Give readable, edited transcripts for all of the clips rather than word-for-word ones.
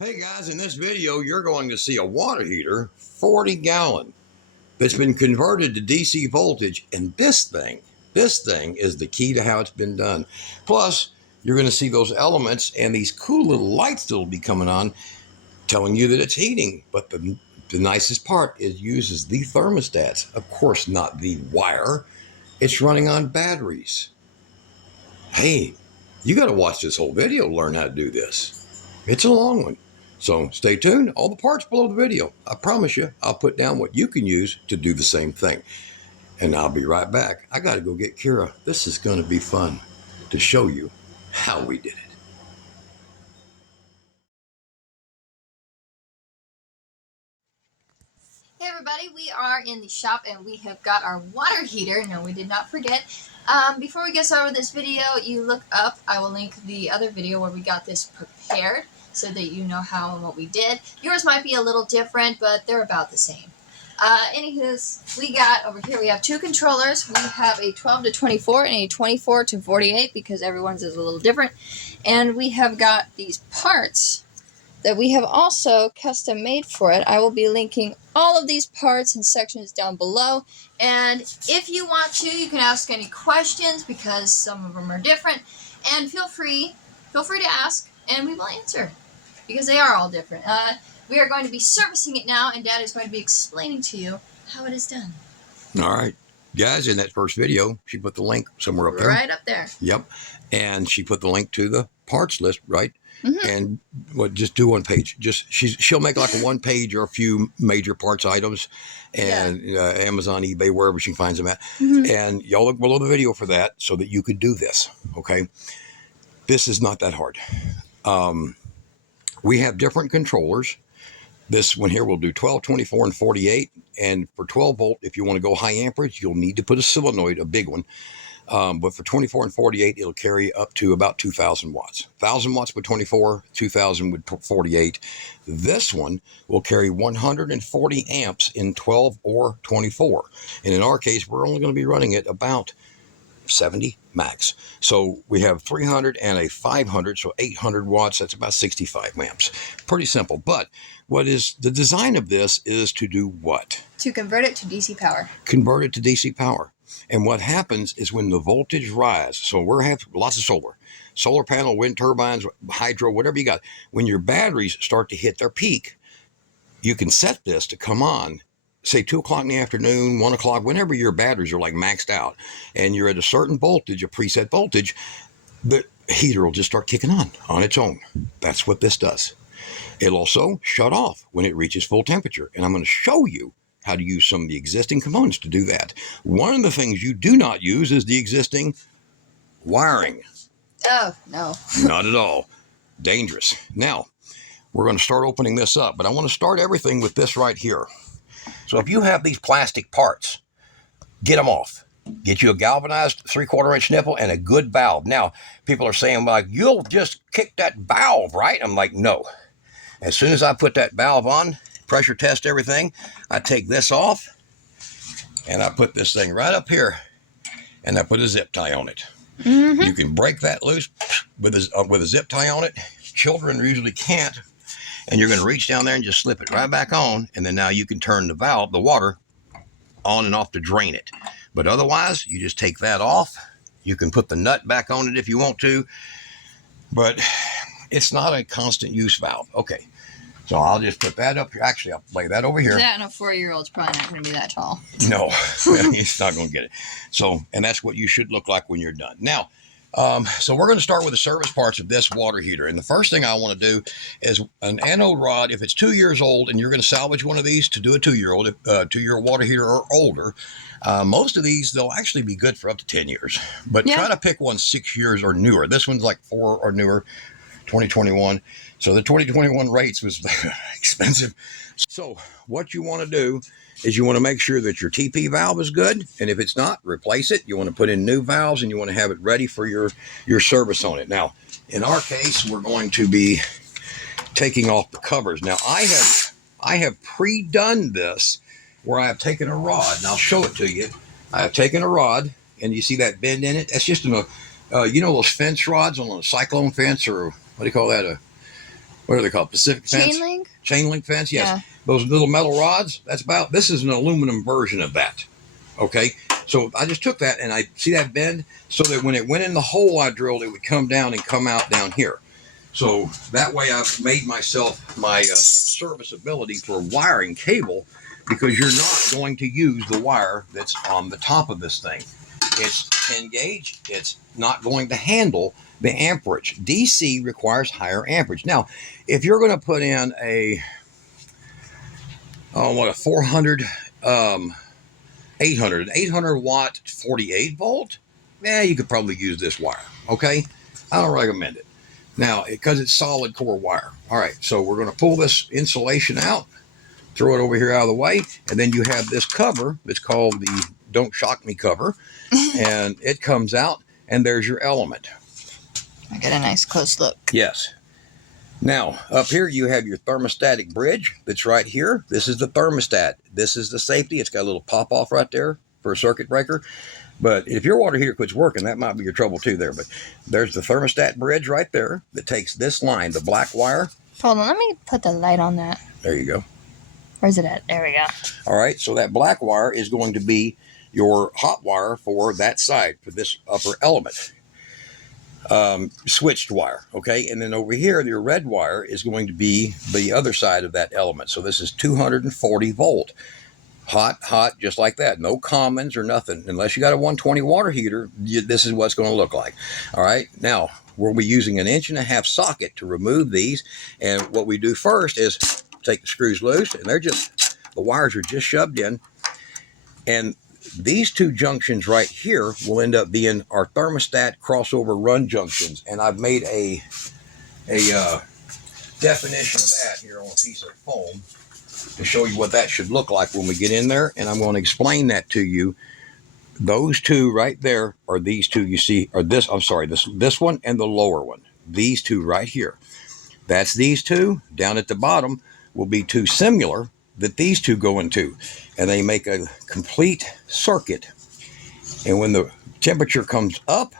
Hey guys, in this video, you're going to see a water heater, 40 gallon, that's been converted to DC voltage. And this thing is the key to how it's been done. Plus, you're going to see those elements and these cool little lights that'll be coming on telling you that it's heating. But the nicest part is it uses the thermostats. Of course, not the wire. It's running on batteries. Hey, you got to watch this whole video to learn how to do this. It's a long one. So stay tuned. All the parts below the video. I promise you, I'll put down what you can use to do the same thing. And I'll be right back. I got to go get Kira. This is going to be fun to show you how we did it. Hey everybody, we are in the shop and we have got our water heater. No, we did not forget. Before we get started with this video, you look up. I will link the other video where we got this prepared so that you know how and what we did. Yours might be a little different, but they're about the same. Anywho's, we got over here, we have two controllers. We have a 12 to 24 and a 24 to 48 because everyone's is a little different. And we have got these parts that we have also custom made for it. I will be linking all of these parts and sections down below. And if you want to, you can ask any questions because some of them are different. And feel free to ask and we will answer because they are all different. We are going to be servicing it now and Dad is going to be explaining to you how it is done. All right. Guys, in that first video, she put the link somewhere up there. Right up there. Yep. And she put the link to the parts list, right? Mm-hmm. And just do one page. She'll make like a one page or a few major parts items, and Amazon, eBay, wherever she finds them at. Mm-hmm. And y'all look below the video for that so that you could do this. Okay, this is not that hard. We have different controllers. This one here will do 12, 24, and 48. And for 12 volt, if you want to go high amperage, you'll need to put a solenoid, a big one. But for 24 and 48, it'll carry up to about 2,000 watts. 1,000 watts with 24, 2,000 with 48. This one will carry 140 amps in 12 or 24. And in our case, we're only going to be running it about 70 max. So we have 300 and a 500, so 800 watts. That's about 65 amps. Pretty simple. But what is the design of this is to do what? To convert it to DC power. Convert it to DC power. And what happens is when the voltage rises, so we have lots of solar panel, wind turbines, hydro, whatever you got. When your batteries start to hit their peak, you can set this to come on, say 2 o'clock in the afternoon, 1 o'clock, whenever your batteries are like maxed out and you're at a certain voltage, a preset voltage, the heater will just start kicking on its own. That's what this does. It'll also shut off when it reaches full temperature. And I'm going to show you how to use some of the existing components to do that. One of the things you do not use is the existing wiring. Oh, no. Not at all. Dangerous. Now, we're going to start opening this up, but I want to start everything with this right here. So if you have these plastic parts, get them off. Get you a galvanized 3/4 inch nipple and a good valve. Now, people are saying, like, you'll just kick that valve, right? I'm like, no. As soon as I put that valve on, pressure test everything, I take this off and I put this thing right up here and I put a zip tie on it. Mm-hmm. You can break that loose with a zip tie on it. Children usually can't. And you're going to reach down there and just slip it right back on. And then now you can turn the valve, the water, on and off to drain it. But otherwise, you just take that off. You can put the nut back on it if you want to. But it's not a constant use valve. Okay. So I'll just put that up here. Actually, I'll lay that over here. That and a 4-year-old's probably not going to be that tall. No, he's not going to get it. So, and that's what you should look like when you're done. Now, so we're going to start with the service parts of this water heater. And the first thing I want to do is an anode rod. If it's 2 years old and you're going to salvage one of these to do a 2-year-old, 2-year water heater or older, most of these, they'll actually be good for up to 10 years. But try to pick one 6 years or newer. This one's like 4 or newer, 2021. So the 2021 rates was expensive. So what you want to do is you want to make sure that your TP valve is good. And if it's not, replace it. You want to put in new valves and you want to have it ready for your service on it. Now, in our case, we're going to be taking off the covers. Now, I have pre-done this where I have taken a rod, and I'll show it to you. I have taken a rod, and you see that bend in it? That's just you know those fence rods on a cyclone fence, or what do you call that? what are they called? Pacific fence? Chain link? Chain link fence, yes. Yeah. Those little metal rods, this is an aluminum version of that. Okay, so I just took that and I see that bend so that when it went in the hole I drilled, it would come down and come out down here. So that way I've made myself my serviceability for wiring cable, because you're not going to use the wire that's on the top of this thing. It's 10 gauge. It's not going to handle the amperage. DC requires higher amperage. Now, if you're going to put in a 400, 800 watt 48 volt, you could probably use this wire. Okay, I don't recommend it. Now, because it's solid core wire. All right, so we're going to pull this insulation out, throw it over here out of the way, and then you have this cover that's called the Don't Shock Me cover, and it comes out, and there's your element. I get a nice close look. Yes. Now, up here you have your thermostatic bridge that's right here. This is the thermostat. This is the safety. It's got a little pop-off right there for a circuit breaker. But if your water heater quits working, that might be your trouble too there. But there's the thermostat bridge right there that takes this line, the black wire. Hold on, let me put the light on that. There you go. Where's it at? There we go. All right, so that black wire is going to be your hot wire for that side, for this upper element. Switched wire, okay? And then over here, your red wire is going to be the other side of that element. So this is 240 volt. Hot, just like that. No commons or nothing. Unless you got a 120 water heater, this is what's going to look like. All right, now we'll be using an 1.5 inch socket to remove these. And what we do first is take the screws loose, and the wires are just shoved in. And these two junctions right here will end up being our thermostat crossover run junctions. And I've made a definition of that here on a piece of foam to show you what that should look like when we get in there. And I'm going to explain that to you. Those two right there are these two you see, or this one and the lower one. These two right here. That's these two. Down at the bottom will be two similar that these two go into, and they make a complete circuit. And when the temperature comes up,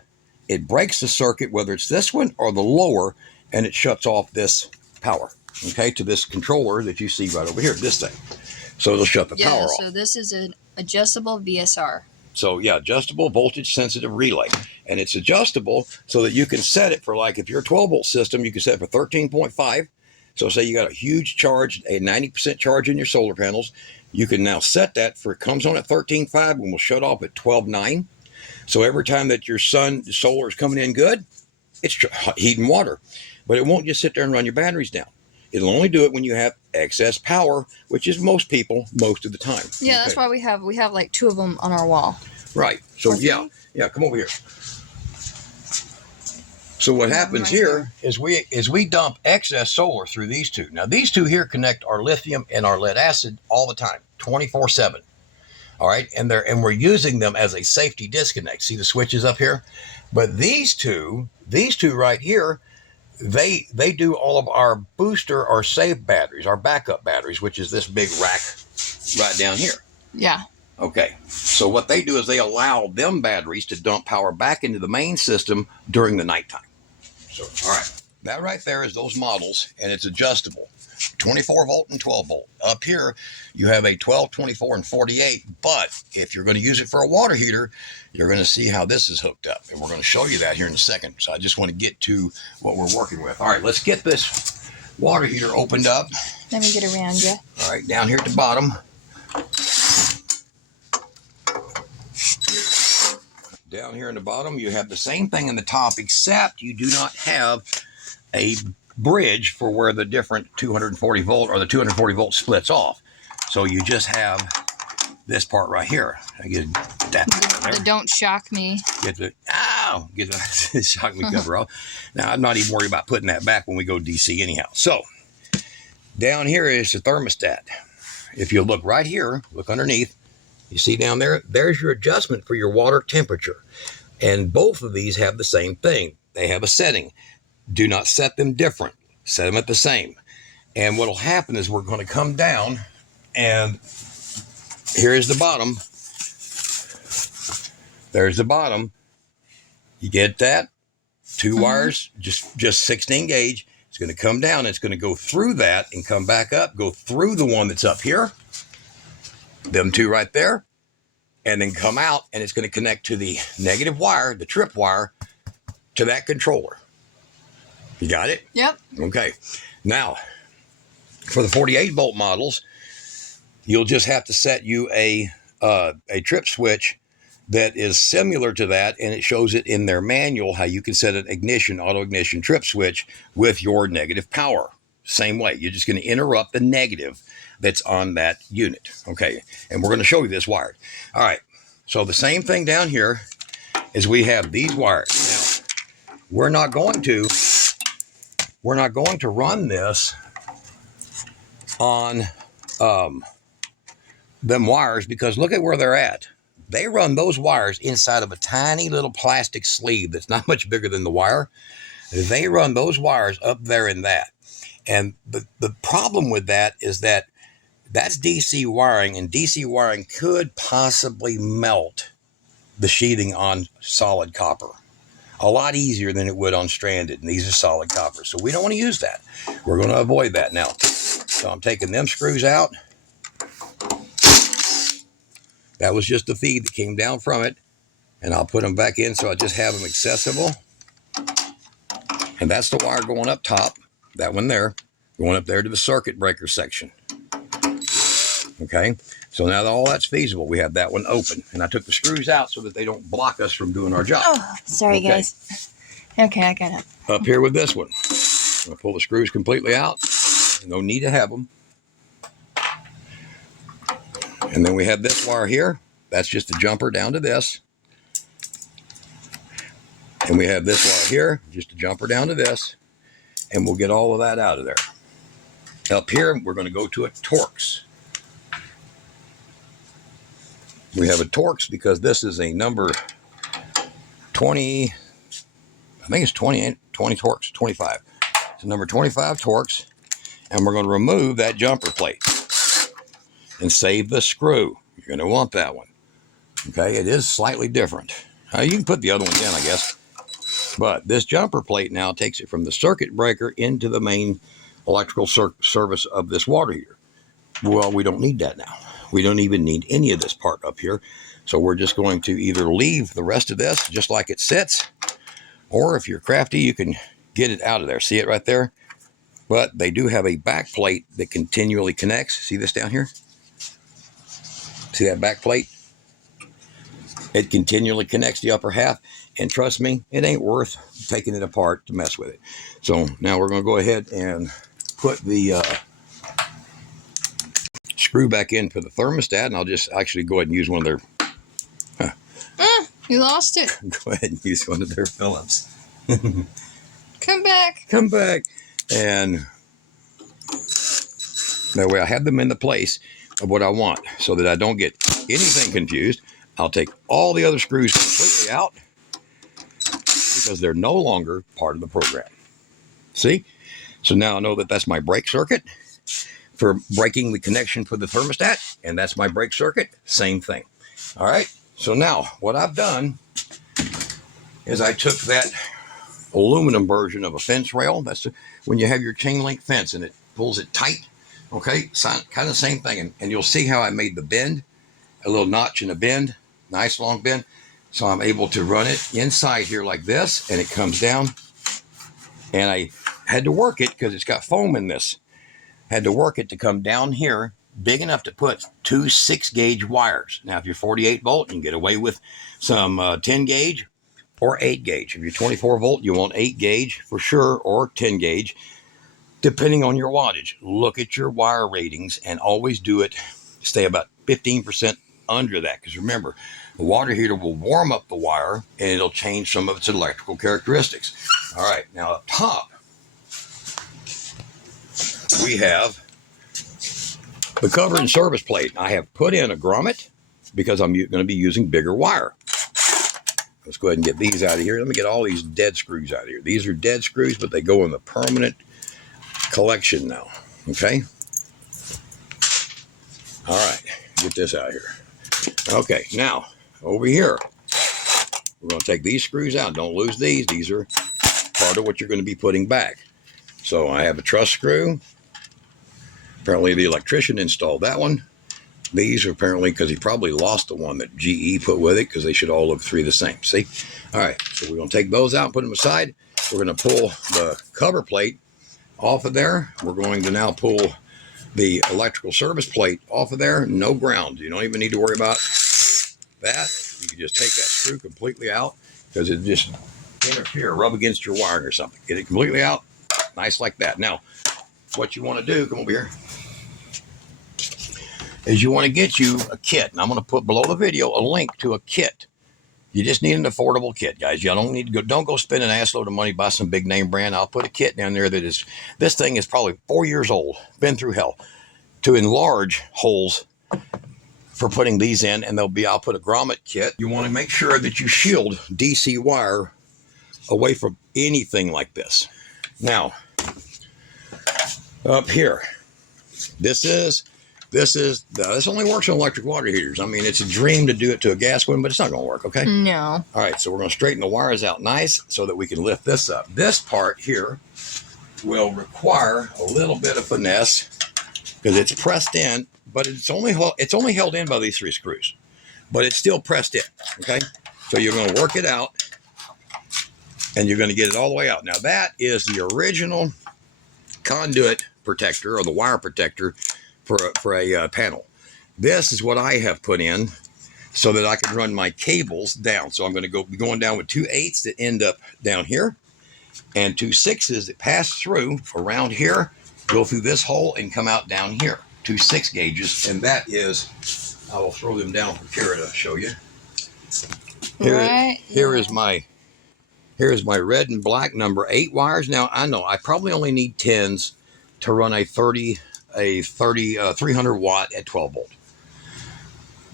it breaks the circuit, whether it's this one or the lower, and it shuts off this power, okay, to this controller that you see right over here, this thing. So it'll shut the power off. So this is an adjustable VSR. So yeah, adjustable voltage sensitive relay. And it's adjustable so that you can set it for, like, if you're a 12 volt system, you can set it for 13.5. So say you got a huge charge, a 90% charge in your solar panels, you can now set that for, it comes on at 13.5 and will shut off at 12.9. So every time that your solar is coming in good, it's heating water. But it won't just sit there and run your batteries down. It'll only do it when you have excess power, which is most people most of the time. Yeah, okay. That's why we have like two of them on our wall. Right. So yeah, come over here. So what happens here is we dump excess solar through these two. Now these two here connect our lithium and our lead acid all the time, 24/7. All right, and we're using them as a safety disconnect. See the switches up here? But these two right here, they do all of our booster or save batteries, our backup batteries, which is this big rack right down here. Yeah. Okay, so what they do is they allow them batteries to dump power back into the main system during the nighttime. So, all right, that right there is those models, and it's adjustable, 24 volt and 12 volt. Up here, you have a 12, 24, and 48, but if you're going to use it for a water heater, you're going to see how this is hooked up, and we're going to show you that here in a second. So I just want to get to what we're working with. All right, let's get this water heater opened up. Let me get around you. All right, down here at the bottom. Down here in the bottom, you have the same thing in the top, except you do not have a bridge for where the different 240 volt or the 240 volt splits off. So you just have this part right here. I get that. The Don't Shock Me. Get the Shock Me cover off. Now I'm not even worried about putting that back when we go DC anyhow. So down here is the thermostat. If you look right here, look underneath. You see down there, there's your adjustment for your water temperature. And both of these have the same thing. They have a setting. Do not set them different. Set them at the same. And what will happen is we're going to come down, and here is the bottom. There's the bottom. You get that? Two wires, just 16 gauge. It's going to come down, and it's going to go through that and come back up, go through the one that's up here, them two right there, and then come out, and it's going to connect to the negative wire, the trip wire, to that controller. You got it? Yep. Okay. Now, for the 48-volt models, you'll just have to set you a trip switch that is similar to that, and it shows it in their manual how you can set an ignition, auto ignition trip switch with your negative power. Same way. You're just going to interrupt the negative that's on that unit. Okay. And we're going to show you this wired. All right. So the same thing down here is we have these wires. Now, we're not going to run this on them wires, because look at where they're at. They run those wires inside of a tiny little plastic sleeve that's not much bigger than the wire. They run those wires up there in that. And the problem with that is that that's DC wiring, and DC wiring could possibly melt the sheathing on solid copper a lot easier than it would on stranded. And these are solid copper, so we don't want to use that. We're going to avoid that now. So I'm taking them screws out. That was just the feed that came down from it, and I'll put them back in so I just have them accessible. And that's the wire going up top, that one there, going up there to the circuit breaker section. Okay, so now that all that's feasible, we have that one open, and I took the screws out so that they don't block us from doing our job. Oh, sorry, okay, guys. Okay, I got it. Up here with this one, I'm going to pull the screws completely out. No need to have them. And then we have this wire here. That's just a jumper down to this. And we have this wire here, just a jumper down to this. And we'll get all of that out of there. Up here, we're going to go to a Torx. We have a Torx because this is a number 20, I think it's 20 Torx, 25. It's a number 25 Torx. And we're going to remove that jumper plate and save the screw. You're going to want that one. Okay, it is slightly different. You can put the other ones in, I guess. But this jumper plate now takes it from the circuit breaker into the main electrical service of this water heater. Well, we don't need that now. We don't even need any of this part up here. So we're just going to either leave the rest of this just like it sits, or if you're crafty, you can get it out of there. See it right there? But they do have a back plate that continually connects. See this down here? See that back plate? It continually connects the upper half. And trust me, it ain't worth taking it apart to mess with it. So now we're going to go ahead and put the screw back in for the thermostat. And I'll just actually go ahead and use one of their... You lost it. Go ahead and use one of their Phillips. Come back. Come back. And that way I have them in the place of what I want so that I don't get anything confused. I'll take all the other screws completely out because they're no longer part of the program. See? So now I know that that's my brake circuit for breaking the connection for the thermostat, and that's my brake circuit. Same thing. All right. So now what I've done is I took that aluminum version of a fence rail. That's when you have your chain link fence and it pulls it tight. Okay, so kind of the same thing. And you'll see how I made the bend, a little notch and a bend, nice long bend. So I'm able to run it inside here like this, and it comes down. And I had to work it because it's got foam in this. Had to work it to come down here, big enough to put two 6-gauge wires. Now, if you're 48 volt, you can get away with some 10 gauge or 8 gauge. If you're 24 volt, you want 8 gauge for sure, or 10 gauge. Depending on your wattage, look at your wire ratings and always do it, stay about 15% under that. Because remember, the water heater will warm up the wire and it'll change some of its electrical characteristics. All right, now up top, we have the cover and service plate. I have put in a grommet because I'm going to be using bigger wire. Let's go ahead and get these out of here. Let me get all these dead screws out of here. These are dead screws, but they go in the permanent collection now. Okay. All right. Get this out of here. Okay. Now, over here, we're going to take these screws out. Don't lose these. These are part of what you're going to be putting back. So I have a truss screw. Apparently the electrician installed that one. These are apparently because he probably lost the one that GE put with it, because they should all look three the same. See? All right, so we're going to take those out and put them aside. We're going to pull the cover plate off of there. We're going to now pull the electrical service plate off of there. No ground. You don't even need to worry about that. You can just take that screw completely out, because it just interfere, rub against your wiring or something. Get it completely out. Nice like that. Now, what you want to do, come over here, is you want to get you a kit. And I'm going to put below the video a link to a kit. You just need an affordable kit, guys. You don't need to don't go spend an ass load of money, buy some big name brand. I'll put a kit down there that is, this thing is probably 4 years old, been through hell, to enlarge holes for putting these in. And I'll put a grommet kit. You want to make sure that you shield DC wire away from anything like this. Now, up here, this only works on electric water heaters. I mean, it's a dream to do it to a gas one, but it's not going to work, okay? No. All right, so we're going to straighten the wires out nice so that we can lift this up. This part here will require a little bit of finesse, because it's pressed in, but it's only held in by these 3 screws, but it's still pressed in, okay? So you're going to work it out, and you're going to get it all the way out. Now, that is the original conduit protector, or the wire protector, for a panel. This is what I have put in so that I can run my cables down. So I'm going to be going down with 2/8 that end up down here, and 2/6 that pass through around here, go through this hole and come out down here. 2 6 gauges, and that is, I will throw them down for Kara to show you. Here is my red and black number 8 wires. Now I know I probably only need 10s to run a 300 watt at 12 volt.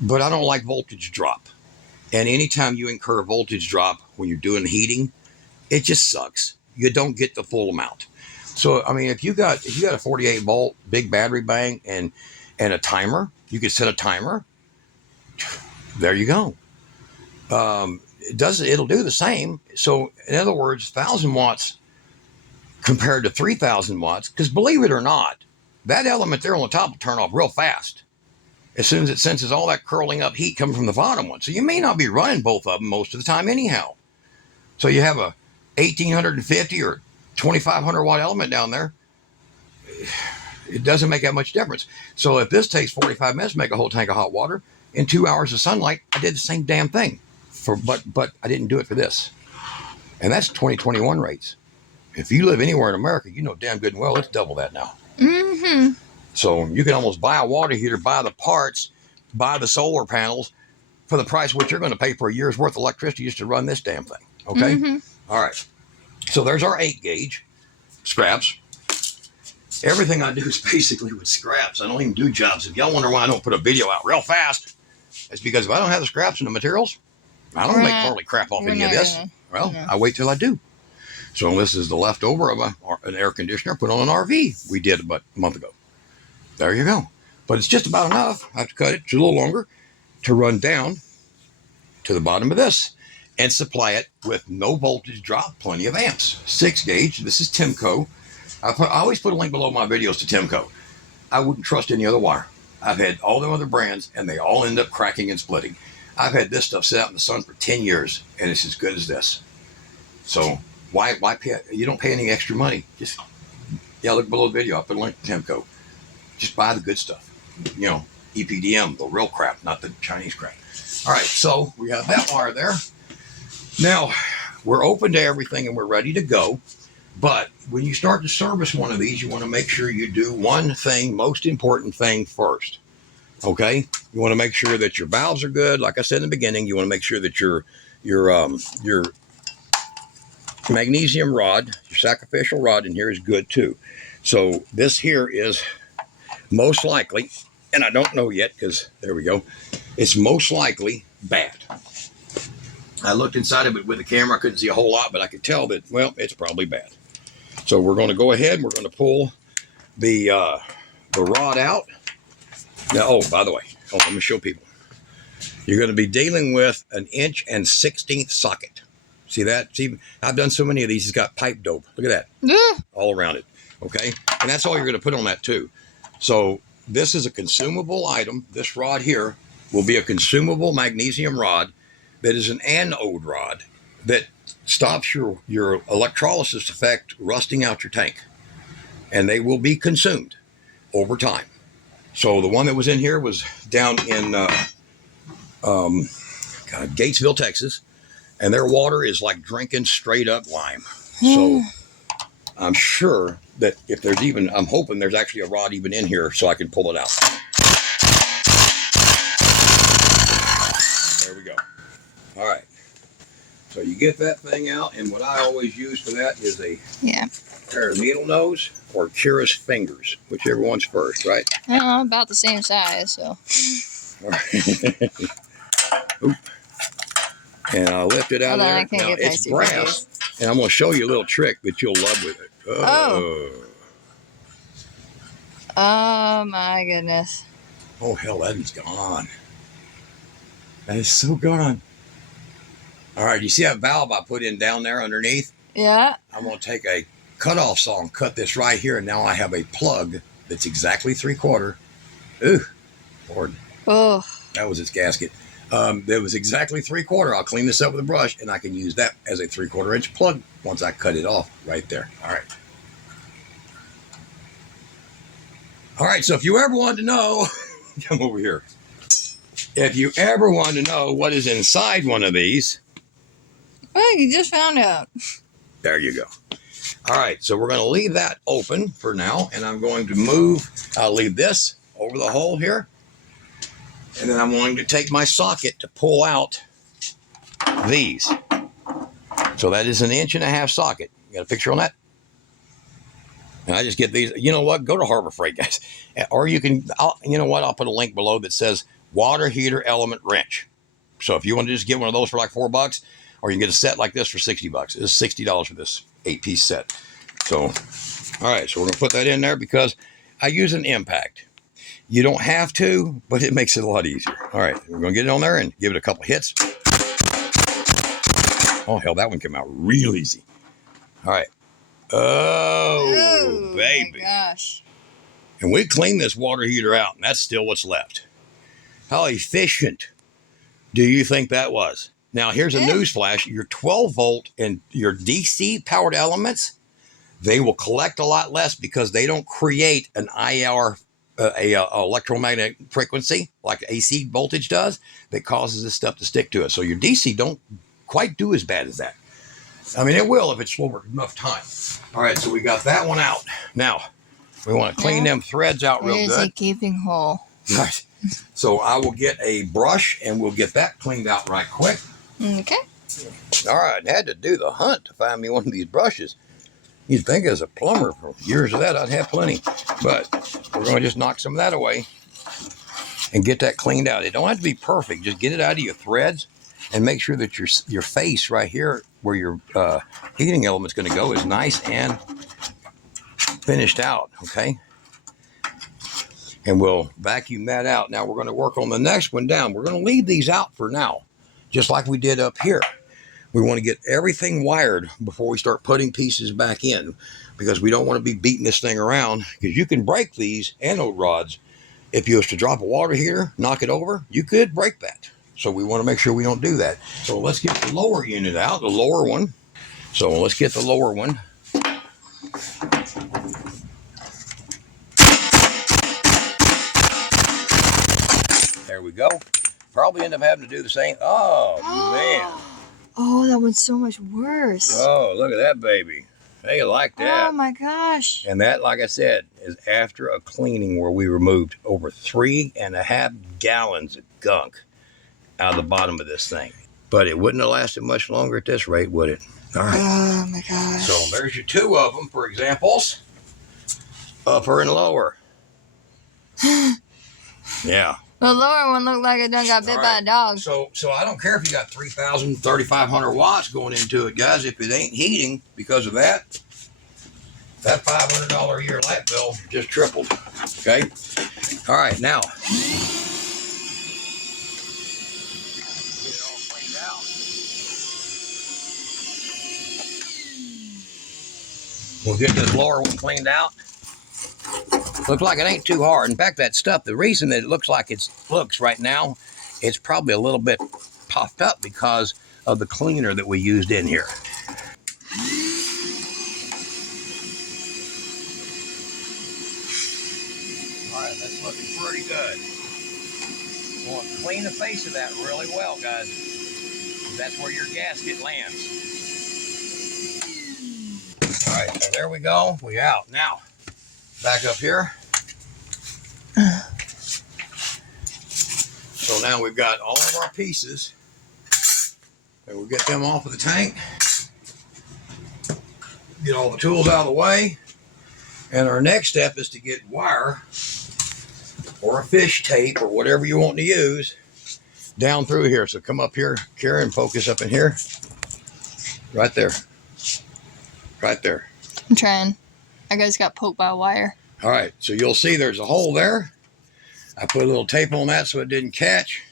But I don't like voltage drop. And anytime you incur a voltage drop when you're doing heating, it just sucks. You don't get the full amount. So, I mean, if you got a 48 volt big battery bank and a timer, you could set a timer. There you go. It'll do the same. So in other words, 1,000 watts compared to 3,000 watts, because believe it or not, that element there on the top will turn off real fast as soon as it senses all that curling up heat coming from the bottom one. So you may not be running both of them most of the time anyhow. So you have a 1,850 or 2,500 watt element down there. It doesn't make that much difference. So if this takes 45 minutes to make a whole tank of hot water, in 2 hours of sunlight, I did the same damn thing. But I didn't do it for this. And that's 2021 rates. If you live anywhere in America, you know damn good and well it's double that now. Mm-hmm. So you can almost buy a water heater, buy the parts, buy the solar panels for the price what you're going to pay for a year's worth of electricity just to run this damn thing. Okay? Mm-hmm. All right. So there's our 8 gauge scraps. Everything I do is basically with scraps. I don't even do jobs. If y'all wonder why I don't put a video out real fast, it's because if I don't have the scraps and the materials, I don't make hardly crap off any of this. Well, I wait till I do. So this is the leftover of an air conditioner put on an RV we did about a month ago. There you go. But it's just about enough. I have to cut it a little longer to run down to the bottom of this and supply it with no voltage drop, plenty of amps. 6 gauge. This is Timco. I always put a link below my videos to Timco. I wouldn't trust any other wire. I've had all them other brands, and they all end up cracking and splitting. I've had this stuff sit out in the sun for 10 years, and it's as good as this. So why pay? You don't pay any extra money. Just, look below the video. I'll put a link to Timco. Just buy the good stuff. EPDM, the real crap, not the Chinese crap. All right, so we have that wire there. Now, we're open to everything, and we're ready to go. But when you start to service one of these, you want to make sure you do one thing, most important thing first. Okay? You want to make sure that your valves are good. Like I said in the beginning, you want to make sure that your magnesium rod, your sacrificial rod in here is good too. So this here is most likely, and I don't know yet because there we go, it's most likely bad. I looked inside of it with the camera. I couldn't see a whole lot, but I could tell that, well, it's probably bad. So we're going to go ahead and we're going to pull the rod out. Now, oh, by the way, let me show people. You're going to be dealing with an 1 1/16" socket. See that? See, I've done so many of these. It's got pipe dope. Look at that. Yeah. All around it. Okay, and that's all you're going to put on that too. So this is a consumable item. This rod here will be a consumable magnesium rod that is an anode rod that stops your electrolysis effect rusting out your tank, and they will be consumed over time. So the one that was in here was down in Gatesville, Texas, and their water is like drinking straight up lime. So I'm sure that if there's even, I'm hoping there's actually a rod even in here so I can pull it out. There we go. All right. So you get that thing out, and what I always use for that is a pair of needle nose or curious fingers, whichever one's first, right? Well, about the same size, so. All right. Oop. And I'll lift it out of there. Now it's brass, and I'm going to show you a little trick that you'll love with it. Oh my goodness. Oh hell, that is gone. That is so gone. All right, you see that valve I put in down there underneath? Yeah. I'm going to take a cutoff saw and cut this right here, and now I have a plug that's exactly 3/4. Ooh, Lord. Oh. That was its gasket. That was exactly 3/4. I'll clean this up with a brush, and I can use that as a 3/4 inch plug once I cut it off right there. All right. All right, so if you ever wanted to know, come over here. If you ever wanted to know what is inside one of these. Well, you just found out. There you go. All right, so we're going to leave that open for now, and I'm going to move, I'll leave this over the hole here, and then I'm going to take my socket to pull out these. So that is an 1.5 inch socket. You got a picture on that? And I just get these. You know what? Go to Harbor Freight, guys. Or you can, you know what? I'll put a link below that says water heater element wrench. So if you want to just get one of those for like $4, or you can get a set like this for $60. It's $60 for this 8-piece set. So, all right. So we're going to put that in there because I use an impact. You don't have to, but it makes it a lot easier. All right. We're going to get it on there and give it a couple hits. Oh, hell, that one came out real easy. All right. Oh, baby. My gosh. And we cleaned this water heater out, and that's still what's left. How efficient do you think that was? Now, here's a news flash. Your 12-volt and your DC-powered elements, they will collect a lot less because they don't create an IR, electromagnetic frequency like AC voltage does that causes this stuff to stick to it. So your DC don't quite do as bad as that. I mean, it will if it's slower enough time. All right, so we got that one out. Now, we want to clean them threads out real good. There's a gaping hole. Right. So I will get a brush and we'll get that cleaned out right quick. Okay. All right, I had to do the hunt to find me one of these brushes. You'd think as a plumber for years of that, I'd have plenty. But we're going to just knock some of that away and get that cleaned out. It don't have to be perfect. Just get it out of your threads and make sure that your face right here where your heating element's going to go is nice and finished out, okay? And we'll vacuum that out. Now we're going to work on the next one down. We're going to leave these out for now, just like we did up here. We want to get everything wired before we start putting pieces back in because we don't want to be beating this thing around because you can break these anode rods. If you was to drop a water heater, knock it over, you could break that. So we want to make sure we don't do that. So let's get the lower unit out, the lower one. So let's get the lower one. There we go. Probably end up having to do the same. Oh, man. Oh, that one's so much worse. Oh, look at that baby. Hey, like that. Oh, my gosh. And that, like I said, is after a cleaning where we removed over 3.5 gallons of gunk out of the bottom of this thing. But it wouldn't have lasted much longer at this rate, would it? All right. Oh, my gosh. So there's your two of them, for examples. Upper and lower. Yeah. The lower one looked like it done got bit by a dog. So I don't care if you got 3,000, 3,500 watts going into it, guys. If it ain't heating because of that, that $500 a year light bill just tripled. Okay. All right. Now, get it all cleaned out. We'll get this lower one cleaned out. Looks like it ain't too hard. In fact, that stuff, the reason that it looks like it looks right now, it's probably a little bit puffed up because of the cleaner that we used in here. All right, that's looking pretty good. We want to clean the face of that really well, guys. That's where your gasket lands. All right, so there we go. We out. Now, back up here. So now we've got all of our pieces, and we'll get them off of the tank. Get all the tools out of the way. And our next step is to get wire or a fish tape or whatever you want to use down through here. So come up here, Kara, and focus up in here. Right there. Right there. I'm trying. I guys got poked by a wire. All right, so you'll see there's a hole there. I put a little tape on that so it didn't catch.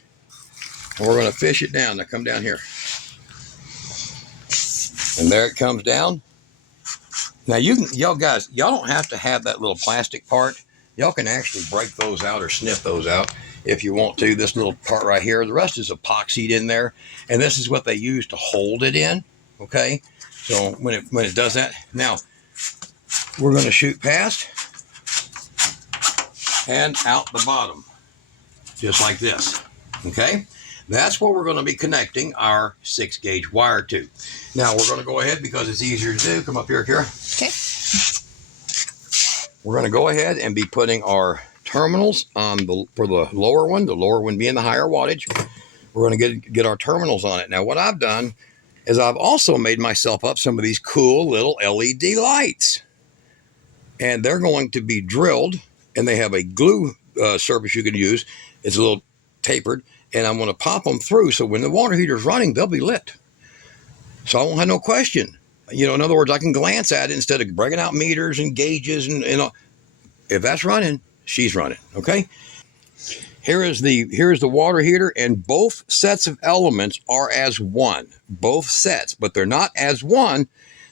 And we're going to fish it down. Now come down here. And there it comes down. Now y'all guys, y'all don't have to have that little plastic part. Y'all can actually break those out or snip those out if you want to. This little part right here, the rest is epoxied in there. And this is what they use to hold it in, okay? So when it does that, now we're going to shoot past and out the bottom, just like this, okay? That's what we're going to be connecting our 6-gauge wire to. Now we're going to go ahead, because it's easier to do. Come up here, Kara. Okay. We're going to go ahead and be putting our terminals on for the lower one being the higher wattage. We're going to get our terminals on it. Now what I've done is I've also made myself up some of these cool little LED lights. And they're going to be drilled, and they have a glue surface you can use. It's a little tapered, and I'm going to pop them through, so when the water heater's running, they'll be lit. So I won't have no question. You know, in other words, I can glance at it instead of breaking out meters and gauges and if that's running, she's running, okay? Here's the water heater, and both sets of elements are as one. Both sets, but they're not as one.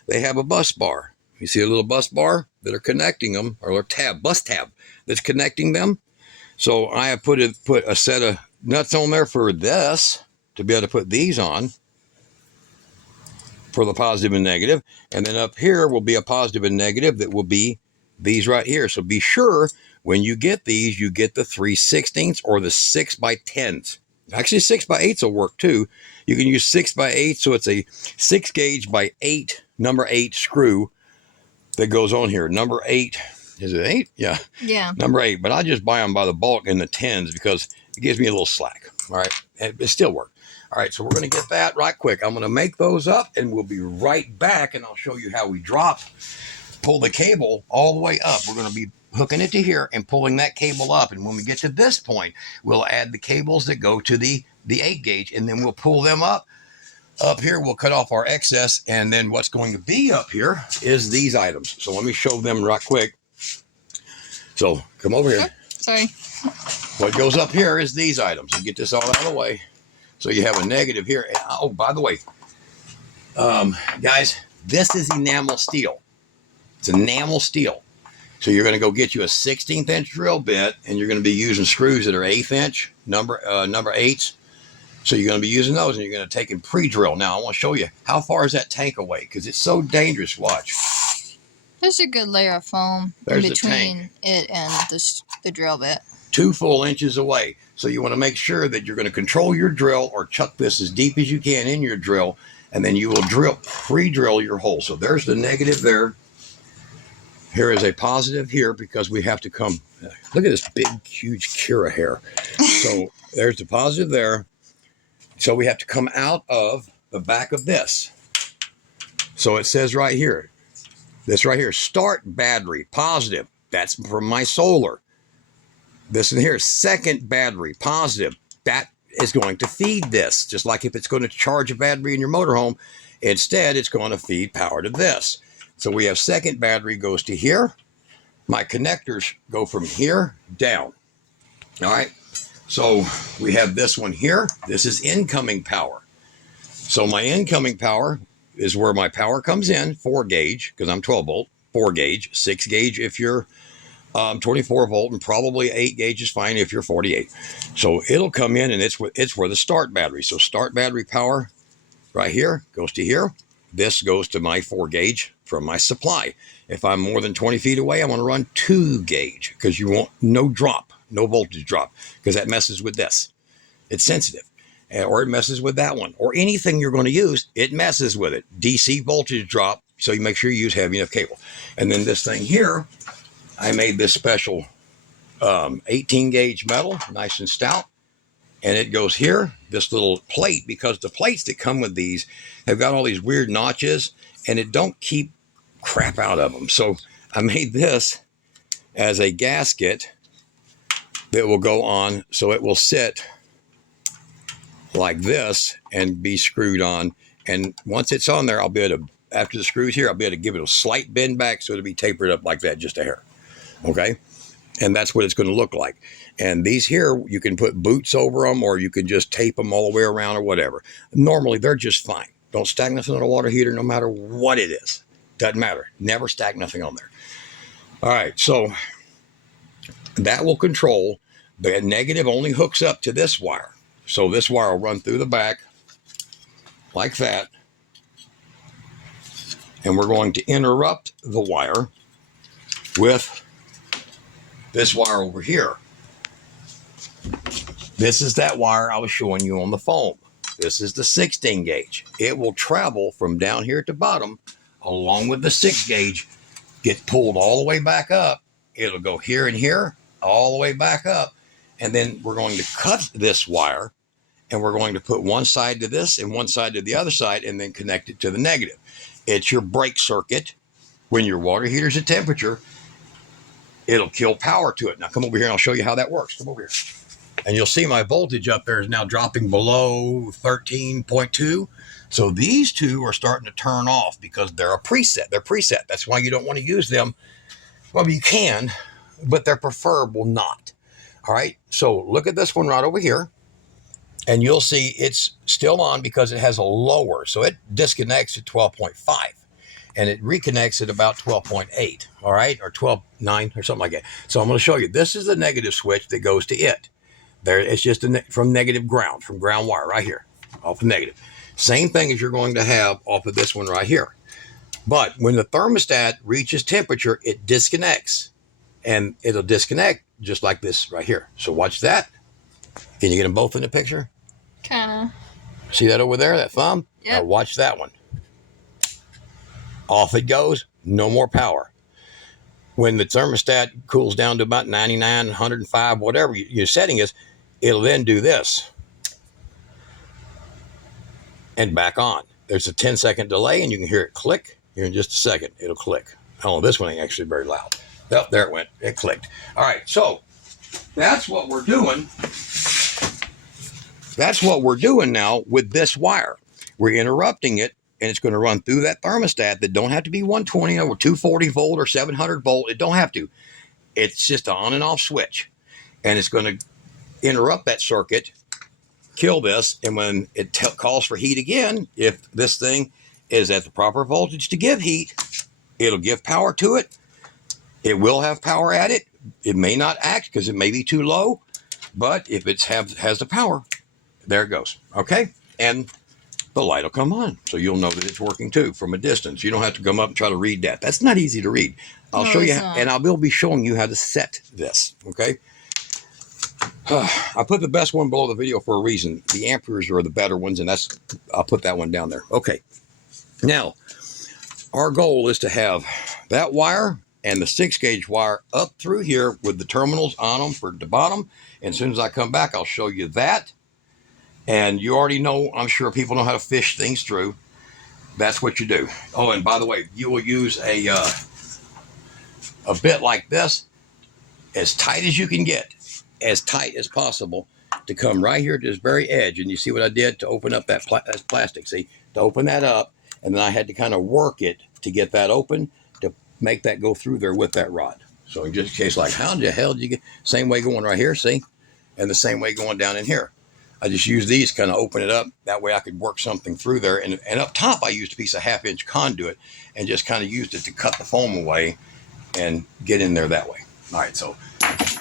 They have a bus bar. You see a little bus bar that are connecting them, or a bus tab that's connecting them. So I have put a set of nuts on there for this to be able to put these on for the positive and negative. And then up here will be a positive and negative that will be these right here. So be sure when you get these, you get the 3/16 or the 6x10s. Actually 6x8s will work too. You can use 6x8, so it's a 6-gauge by 8, number 8 screw that goes on here. Number 8, is it 8? Yeah. Yeah. Number 8, but I just buy them by the bulk in the 10s because it gives me a little slack. All right. It still works. All right. So we're going to get that right quick. I'm going to make those up, and we'll be right back, and I'll show you how we pull the cable all the way up. We're going to be hooking it to here and pulling that cable up. And when we get to this point, we'll add the cables that go to the 8-gauge, and then we'll pull them up. Up here, we'll cut off our excess, and then what's going to be up here is these items. So let me show them right quick. So come over here. Sorry. What goes up here is these items. And get this all out of the way. So you have a negative here. And, oh, by the way, guys, this is enamel steel. It's enamel steel. So you're going to go get you a 16th-inch drill bit, and you're going to be using screws that are 1/8 number 8s. So you're going to be using those, and you're going to take and pre-drill. Now, I want to show you how far is that tank away, because it's so dangerous. Watch. There's a good layer of foam in between it and the drill bit. 2 full inches away. So you want to make sure that you're going to control your drill or chuck this as deep as you can in your drill, and then you will pre-drill your hole. So there's the negative there. Here is a positive here, because we have to come. Look at this big, huge Kira hair. So there's the positive there. So we have to come out of the back of this. So it says right here, this right here, start battery, positive. That's from my solar. This in here, second battery, positive. That is going to feed this, just like if it's going to charge a battery in your motorhome. Instead, it's going to feed power to this. So we have second battery goes to here. My connectors go from here down. All right. So we have this one here. This is incoming power. So my incoming power is where my power comes in, 4-gauge, because I'm 12 volt. 4 gauge, 6 gauge if you're 24 volt, and probably 8 gauge is fine if you're 48. So it'll come in, and it's where the start battery. So start battery power right here goes to here. This goes to my 4 gauge from my supply. If I'm more than 20 feet away, I want to run 2 gauge because you want no drop, no voltage drop, because that messes with this. It's sensitive. Or it messes with that one. Or anything you're going to use, it messes with it. DC voltage drop, so you make sure you use heavy enough cable. And then this thing here, I made this special 18 gauge metal, nice and stout. And it goes here, this little plate, because the plates that come with these have got all these weird notches, and it don't keep crap out of them. So I made this as a gasket that will go on, so it will sit like this and be screwed on. And once it's on there, I'll be able to, after the screws here, I'll be able to give it a slight bend back so it'll be tapered up like that, just a hair. Okay? And that's what it's going to look like. And these here, you can put boots over them, or you can just tape them all the way around or whatever. Normally, they're just fine. Don't stack nothing on a water heater, no matter what it is. Doesn't matter. Never stack nothing on there. All right, so that will control. The negative only hooks up to this wire. So this wire will run through the back like that. And we're going to interrupt the wire with this wire over here. This is that wire I was showing you on the phone. This is the 16 gauge. It will travel from down here at the bottom along with the 6 gauge, get pulled all the way back up. It'll go here and here, all the way back up. And then we're going to cut this wire, and we're going to put one side to this and one side to the other side, and then connect it to the negative. It's your brake circuit. When your water heater's at temperature, it'll kill power to it. Now come over here and I'll show you how that works. Come over here. And you'll see my voltage up there is now dropping below 13.2. So these two are starting to turn off because they're a preset. They're preset. That's why you don't want to use them. Well, you can, but they're preferable not. All right. So look at this one right over here. And you'll see it's still on because it has a lower. So it disconnects at 12.5. And it reconnects at about 12.8. All right. Or 12.9 or something like that. So I'm going to show you. This is the negative switch that goes to it. There, it's just from negative ground, from ground wire right here, off the negative. Same thing as you're going to have off of this one right here. But when the thermostat reaches temperature, it disconnects. And it'll disconnect just like this right here. So watch that. Can you get them both in the picture? Kind of. See that over there, that thumb? Yep. Now watch that one. Off it goes, no more power. When the thermostat cools down to about 99, 105, whatever your setting is, it'll then do this and back on. There's a 10-second delay, and you can hear it click. Here in just a second, it'll click. Oh, this one ain't actually very loud. Oh, there it went. It clicked. All right, so that's what we're doing. That's what we're doing now with this wire. We're interrupting it, and it's going to run through that thermostat that don't have to be 120 or 240 volt or 700 volt. It don't have to. It's just an on and off switch, and it's going to interrupt that circuit, kill this, and when it calls for heat again, if this thing is at the proper voltage to give heat, it'll give power to it. It will have power at it. It may not act because it may be too low, but if it has the power, there it goes. Okay, and the light will come on, so you'll know that it's working too from a distance. You don't have to come up and try to read that. That's not easy to read. I'll show you, and I will be showing you how to set this. Okay. I put the best one below the video for a reason. The amperes are the better ones, and I'll put that one down there. Okay. Now, our goal is to have that wire and the 6 gauge wire up through here with the terminals on them for the bottom. And as soon as I come back, I'll show you that. And you already know, I'm sure people know how to fish things through. That's what you do. Oh, and by the way, you will use a bit like this, as tight as you can get, as tight as possible, to come right here to this very edge. And you see what I did to open up that plastic, see, to open that up. And then I had to kind of work it to get that open, to make that go through there with that rod. So in just in case, like, how the hell did you get, same way going right here, see? And the same way going down in here. I just use these, kind of open it up. That way I could work something through there. And up top, I used a piece of 1/2-inch conduit and just kind of used it to cut the foam away and get in there that way. All right, so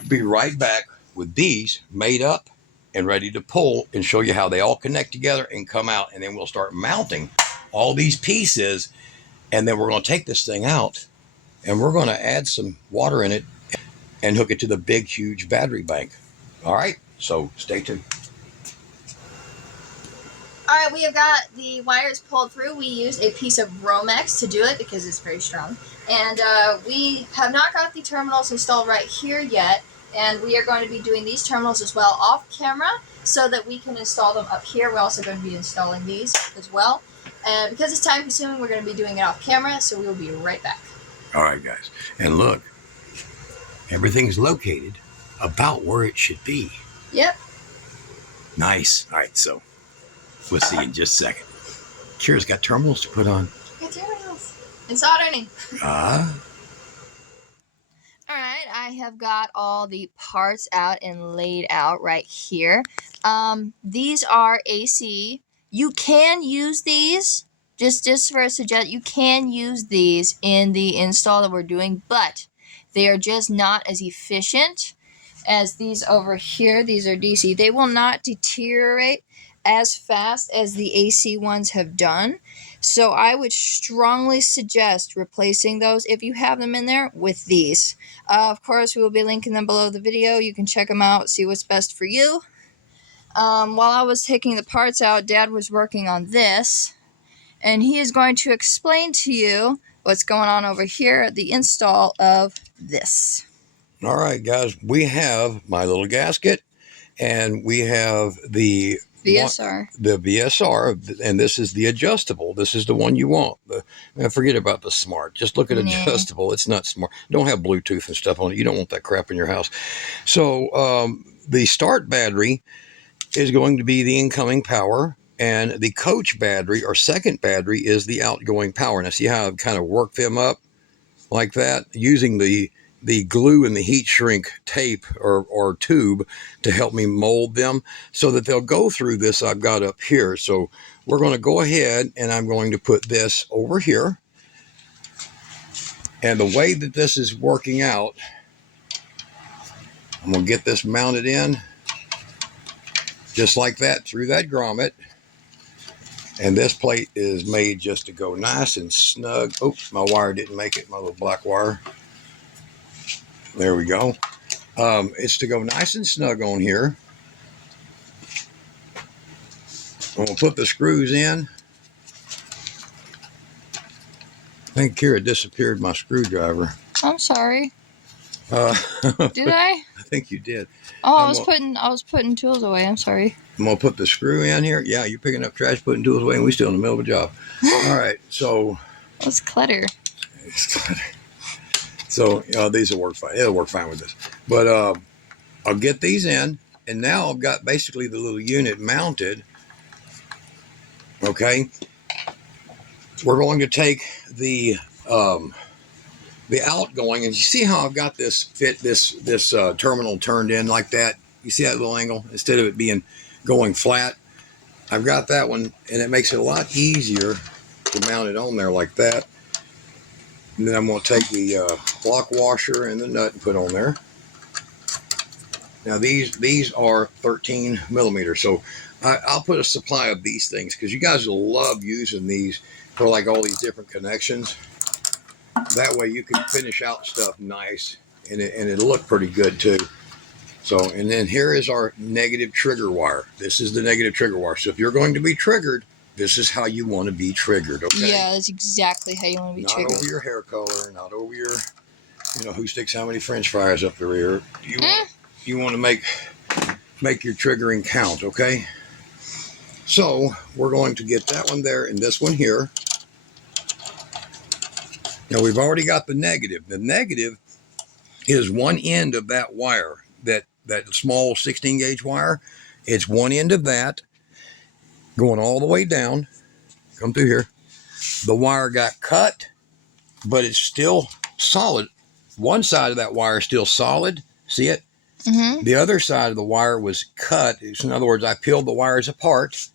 be right back with these made up and ready to pull and show you how they all connect together and come out. And then we'll start mounting all these pieces. And then we're going to take this thing out and we're going to add some water in it and hook it to the big, huge battery bank. All right, so stay tuned. All right, we have got the wires pulled through. We used a piece of Romex to do it because it's very strong. And we have not got the terminals installed right here yet. And we are going to be doing these terminals as well off camera so that we can install them up here. We're also going to be installing these as well. And because it's time consuming, we're going to be doing it off camera. So we will be right back. All right, guys. And look, everything's located about where it should be. Yep. Nice. All right, so we'll see you in just a second. Kira's got terminals to put on. Got terminals. And soldering. All right, I have got all the parts out and laid out right here. These are AC. You can use these, just for a suggestion, you can use these in the install that we're doing, but they are just not as efficient as these over here. These are DC. They will not deteriorate as fast as the AC ones have done. So I would strongly suggest replacing those, if you have them in there, with these. Of course, we will be linking them below the video. You can check them out, see what's best for you. While I was taking the parts out, Dad was working on this. And he is going to explain to you what's going on over here at the install of this. All right, guys. We have my little gasket, and we have the VSR. The VSR, and this is the adjustable. This is the one you want. Forget about the smart. Just look at adjustable. It's not smart. Don't have Bluetooth and stuff on it. You don't want that crap in your house. So the start battery is going to be the incoming power, and the coach battery or second battery is the outgoing power. Now, see how I've kind of worked them up like that, using the glue and the heat shrink tape or tube to help me mold them so that they'll go through this I've got up here. So we're going to go ahead and I'm going to put this over here. And the way that this is working out, I'm going to get this mounted in just like that through that grommet. And this plate is made just to go nice and snug. Oh, my wire didn't make it, my little black wire. There we go. It's to go nice and snug on here. I'm going to put the screws in. I think Kira disappeared my screwdriver. I'm sorry. Did I? I think you did. Oh, I was putting tools away. I'm sorry. I'm going to put the screw in here. Yeah, you're picking up trash, putting tools away, and we're still in the middle of a job. All right, so... What's clutter? It's clutter. So, these will work fine. It'll work fine with this. But I'll get these in, and now I've got basically the little unit mounted. Okay. We're going to take the outgoing, and you see how I've got this terminal turned in like that? You see that little angle? Instead of it being going flat, I've got that one, and it makes it a lot easier to mount it on there like that. And then I'm going to take the block washer and the nut and put on there. Now these are 13 millimeters, so I'll put a supply of these things because you guys will love using these for like all these different connections. That way you can finish out stuff nice, and it'll look pretty good too. So, and then here is our negative trigger wire. This is the negative trigger wire. So if you're going to be triggered, this is how you want to be triggered, okay? Yeah, that's exactly how you want to be triggered. Not over your hair color, not over your, who sticks how many French fries up the rear. You want to make your triggering count, okay? So we're going to get that one there and this one here. Now we've already got the negative. The negative is one end of that wire, that small 16 gauge wire. It's one end of that going all the way down. Come through here. The wire got cut, but it's still solid. One side of that wire is still solid. See it? The other side of the wire was cut. In other words, I peeled the wires apart,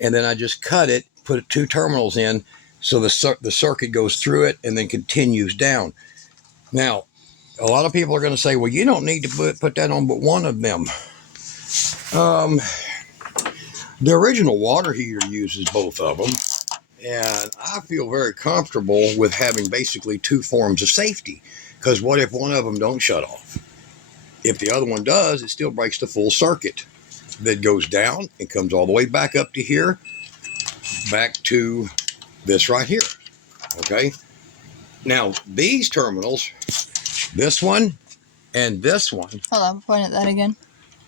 and then I just cut it, put 2 terminals in, so the circuit goes through it and then continues down. Now, a lot of people are going to say, well, you don't need to put that on but one of them. The original water heater uses both of them, and I feel very comfortable with having basically 2 forms of safety, because what if one of them don't shut off? If the other one does, it still breaks the full circuit that goes down and comes all the way back up to here, back to this right here. Okay. Now, these terminals, this one and this one. Hold on, point at that again.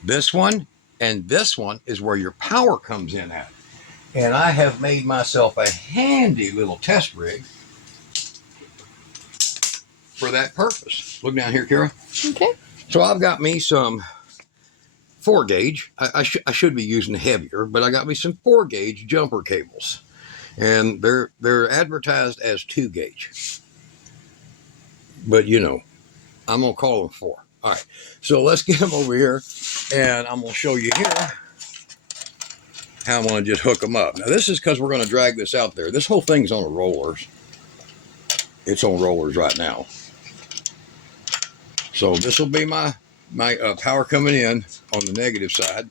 This one and this one is where your power comes in at. And I have made myself a handy little test rig for that purpose. Look down here, Kara. Okay. So I've got me some 4 gauge. I should be using heavier, but I got me some 4 gauge jumper cables. And they're advertised as 2 gauge. But you know, I'm going to call them 4. All right, so let's get them over here, and I'm going to show you here how I'm going to just hook them up. Now, this is because we're going to drag this out there. This whole thing's on rollers. It's on rollers right now. So this will be my power coming in on the negative side.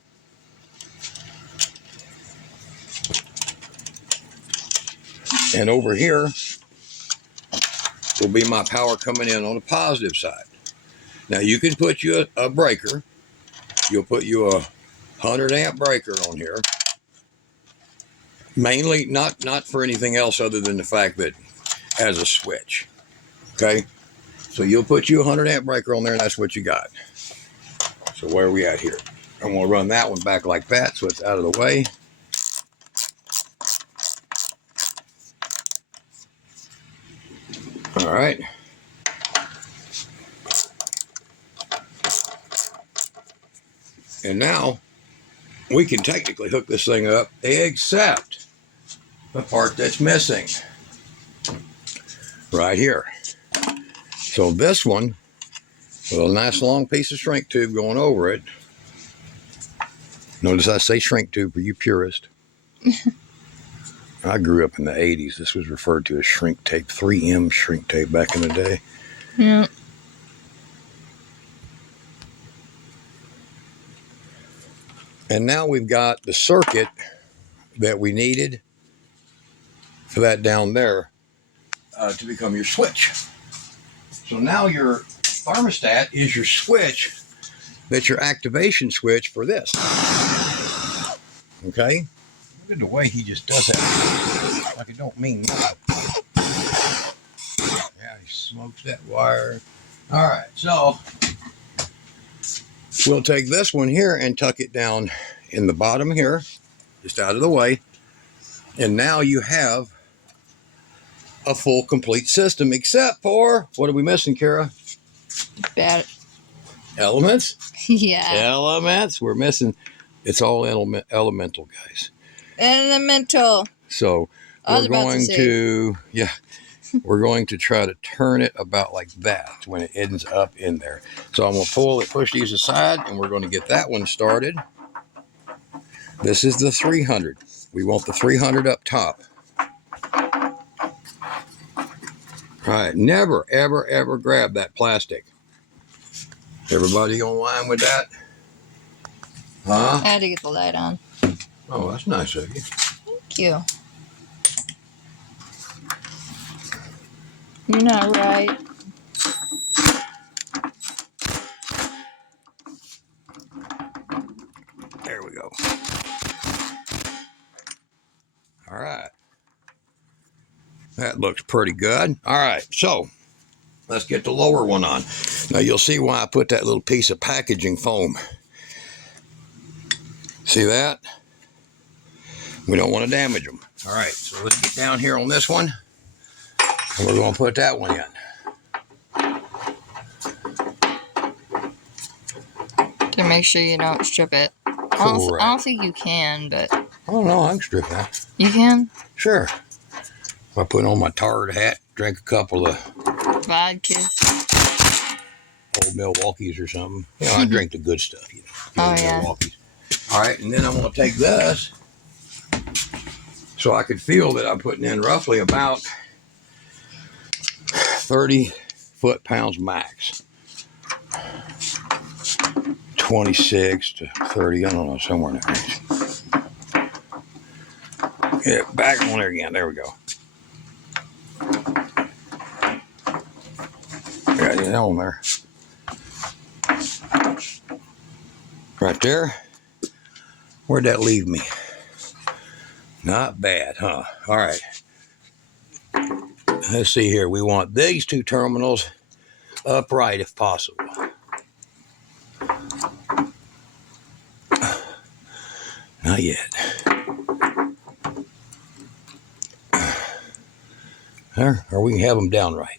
And over here will be my power coming in on the positive side. Now you can put you a breaker. You'll put you a 100 amp breaker on here. Mainly not for anything else other than the fact that as a switch. Okay. So you'll put you a 100 amp breaker on there, and that's what you got. So where are we at here? I'm going to run that one back like that so it's out of the way. All right. And now we can technically hook this thing up, except the part that's missing right here. So this one, with a nice long piece of shrink tube going over it. Notice I say shrink tube for you purists. I grew up in the 80s. This was referred to as shrink tape, 3M shrink tape back in the day. Yeah. And now we've got the circuit that we needed for that down there to become your switch. So now your thermostat is your switch. That's your activation switch for this. Okay? Look at the way he just does that. Like it don't mean nothing. Yeah, he smokes that wire. All right, so we'll take this one here and tuck it down in the bottom here, just out of the way. And now you have a full, complete system, except for, what are we missing, Kara? Bad. Elements? Yeah. Elements. We're missing. It's all elemental, guys. Elemental. So we're going to, we're going to try to turn it about like that when it ends up in there. So I'm going to push these aside, and we're going to get that one started. This is the 300. We want the 300 up top. All right, never, ever, ever grab that plastic. Everybody on line with that? Huh? I had to get the light on. Oh, that's nice of you. Thank you. You're not right. There we go. All right. That looks pretty good. All right, so let's get the lower one on. Now you'll see why I put that little piece of packaging foam. See that? We don't want to damage them. All right, so let's get down here on this one, and we're going to put that one in. To make sure you don't strip it. I don't think you can, but... Oh, no, I can strip that. You can? Sure. If I put on my tarred hat, drink a couple of... Vodka. old Milwaukee's or something. You know, I drink the good stuff, you know. Oh, yeah. Milwaukee's. All right, and then I'm going to take this so I could feel that I'm putting in roughly about 30 foot-pounds max. 26 to 30, I don't know, somewhere in that range. Yeah, back on there again. There we go. Got it on there. Right there. Where'd that leave me? Not bad, huh? All right. Let's see here. We want these two terminals upright if possible. Not yet. Or we can have them down right.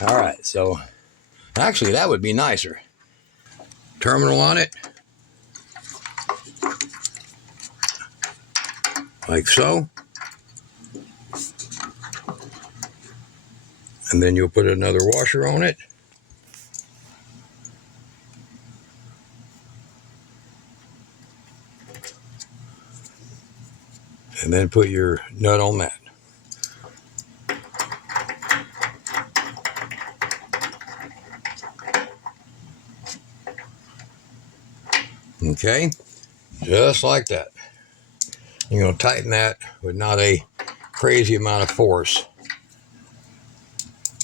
All right, so actually that would be nicer. Terminal on it. Like so. And then you'll put another washer on it. And then put your nut on that. Okay, just like that. You're going to tighten that with not a crazy amount of force.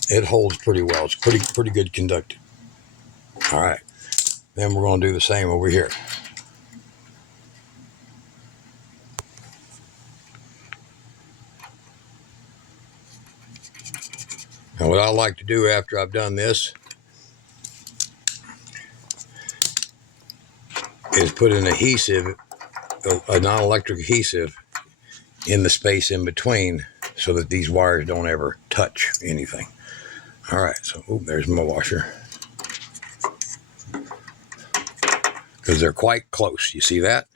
It holds pretty well. It's pretty good conductive. All right, then we're going to do the same over here. Now what I like to do after I've done this is put an adhesive, a non-electric adhesive, in the space in between so that these wires don't ever touch anything. All right, so there's my washer. Because they're quite close, you see that?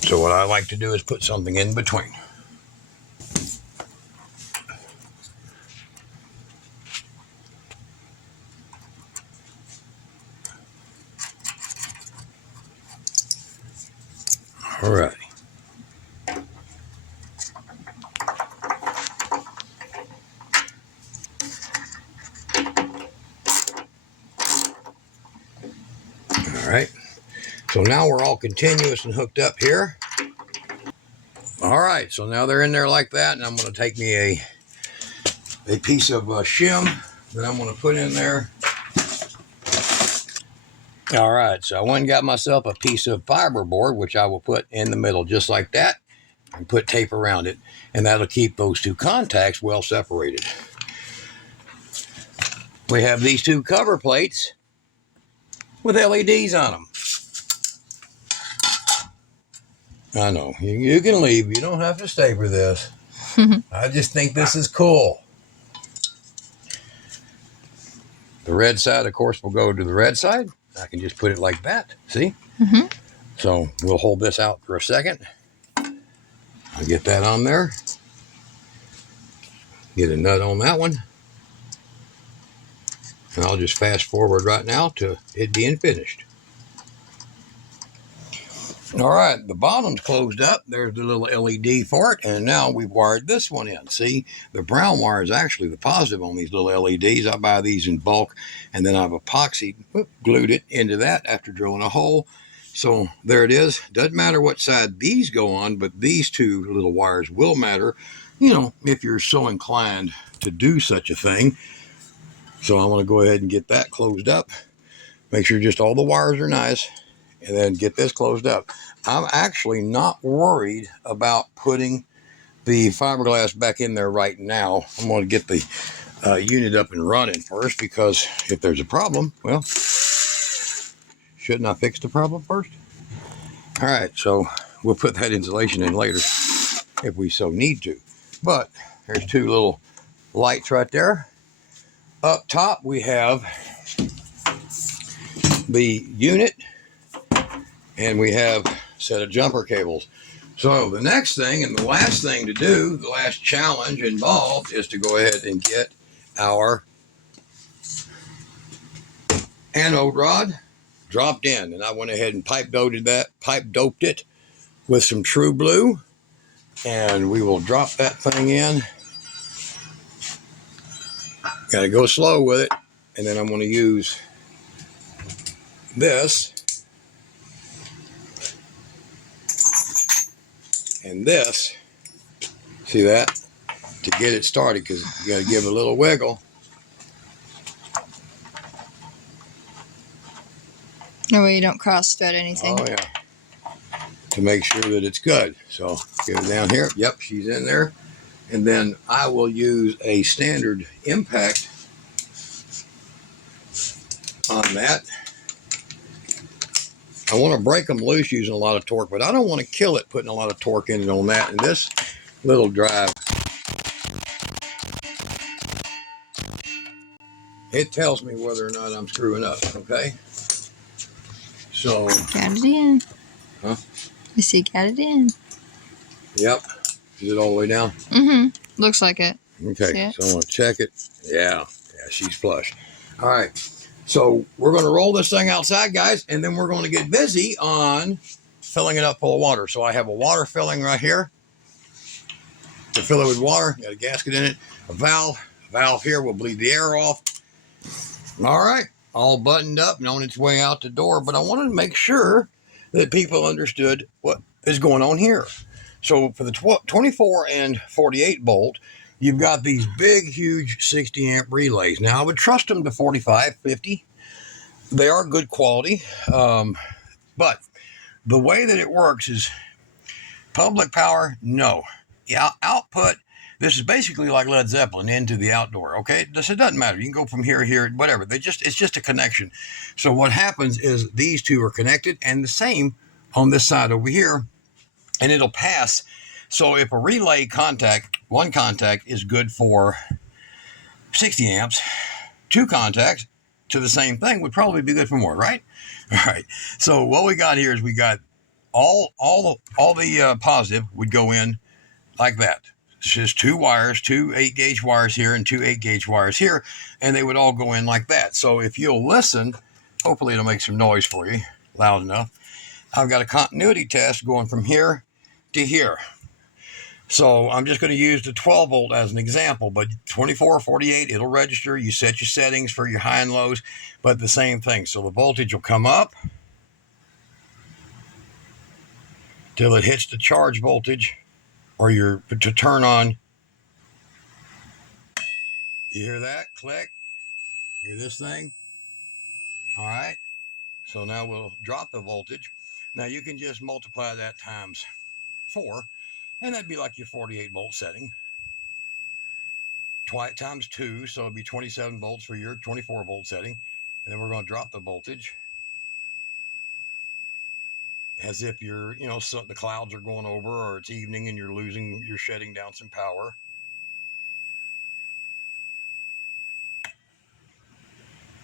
So what I like to do is put something in between. All right. All right. So now we're all continuous and hooked up here. All right. So now they're in there like that, and I'm going to take me a piece of shim that I'm going to put in there. All right, so I went and got myself a piece of fiberboard, which I will put in the middle just like that, and put tape around it, and that'll keep those two contacts well separated. We have these two cover plates with LEDs on them. I know, you can leave. You don't have to stay for this. I just think this is cool. The red side, of course, will go to the red side. I can just put it like that, see? Mm-hmm. So we'll hold this out for a second. I'll get that on there. Get a nut on that one. And I'll just fast forward right now to it being finished. All right, the bottom's closed up. There's the little LED for it. And now we've wired this one in. See, the brown wire is actually the positive on these little LEDs. I buy these in bulk, and then I've epoxy glued it into that after drilling a hole. So there it is. Doesn't matter what side these go on, but these two little wires will matter, you know, if you're so inclined to do such a thing. So I want to go ahead and get that closed up. Make sure just all the wires are nice. And then get this closed up. I'm actually not worried about putting the fiberglass back in there right now. I'm going to get the unit up and running first, because if there's a problem, well, shouldn't I fix the problem first? All right, so we'll put that insulation in later if we so need to. But there's two little lights right there. Up top, we have the unit. And we have a set of jumper cables. So the next thing and the last thing to do, the last challenge involved, is to go ahead and get our anode rod dropped in, and I went ahead and pipe doped it with some True Blue, and we will drop that thing in. Got to go slow with it, and then I'm going to use this and this, see that, to get it started, because you got to give it a little wiggle. No way you don't cross thread anything. Oh yeah, to make sure that it's good. So get it down here. Yep, she's in there. And then I will use a standard impact on that. I want to break them loose using a lot of torque, but I don't want to kill it putting a lot of torque in it on that. And this little drive, it tells me whether or not I'm screwing up, okay? So. Got it in. Huh? I see, got it in. Yep. Is it all the way down? Mm-hmm. Looks like it. Okay, so I'm going to check it. Yeah, she's flush. All right. So we're going to roll this thing outside, guys, and then we're going to get busy on filling it up full of water. So I have a water filling right here to fill it with water. Got a gasket in it, a valve. Valve here will bleed the air off. All right, all buttoned up and on its way out the door. But I wanted to make sure that people understood what is going on here. So for the 24 and 48 volt, you've got these big, huge 60 amp relays. Now, I would trust them to 45, 50. They are good quality. But the way that it works is public power, no. Yeah, output, this is basically like Led Zeppelin into the outdoor, okay? It doesn't matter. You can go from here, whatever. It's just a connection. So what happens is these two are connected, and the same on this side over here, and it'll pass. So if a relay contact, one contact is good for 60 amps, two contacts to the same thing would probably be good for more, right? All right. So what we got here is we got all the positive would go in like that. It's just two wires, two 8-gauge wires here and two 8-gauge wires here, and they would all go in like that. So if you'll listen, hopefully it'll make some noise for you, loud enough. I've got a continuity test going from here to here. So I'm just going to use the 12 volt as an example, but 24 or 48, it'll register. You set your settings for your high and lows, but the same thing. So the voltage will come up till it hits the charge voltage, or to turn on. You hear that? Click. Hear this thing? All right. So now we'll drop the voltage. Now you can just multiply that times 4, and that'd be like your 48 volt setting. Times 2, so it'd be 27 volts for your 24 volt setting. And then we're going to drop the voltage as if you're, so the clouds are going over, or it's evening and you're shutting down some power.